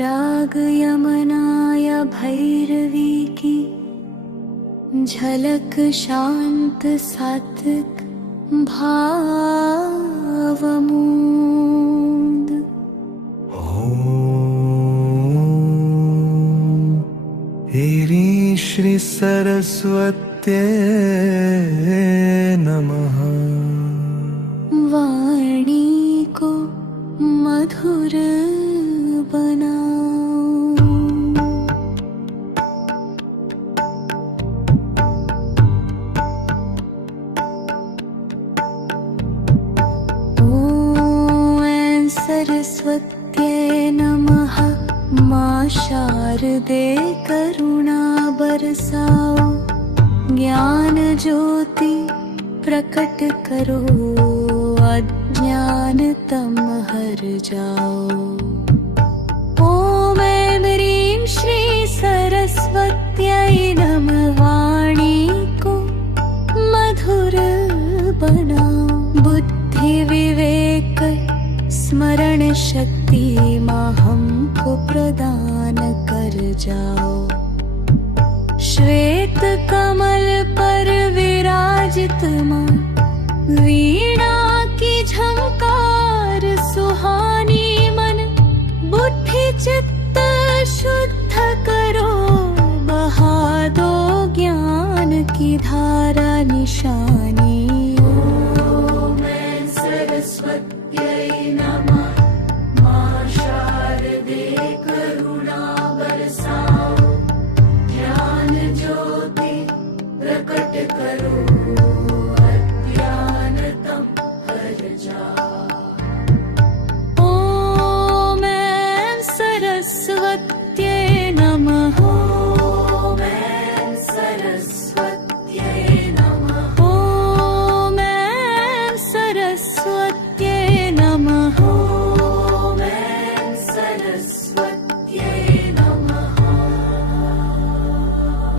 राग यमनाय भैरवी की झलक शांत सात्विक भावमूद। ह्रीं श्री सरस्वत्यै नमः। वाणी को मधुर बनाओ। ॐ सरस्वत्यै नमः। माँ शारदे करुणा बरसाओ। ज्ञान ज्योति प्रकट करो। अज्ञान तम हर जाओ। ॐ ह्रीं श्री सरस्वत्यै नमः। वाणी को मधुर बनाओ। बुद्धि विवेक स्मरण शक्ति माँ हमको प्रदान कर जाओ। श्वेत कमल पर विराजित माँ वीणा की झंकार सुहानी। मन बुद्धि चित्त शुद्ध करो। बहा दो ज्ञान की धारा निशानी। ॐ सरस्वत्यै नमः। माँ शारदे करुणा बरसाओ। ज्ञान ज्योति प्रकट करो। अज्ञान तम हर जाओ। ॐ सरस्वती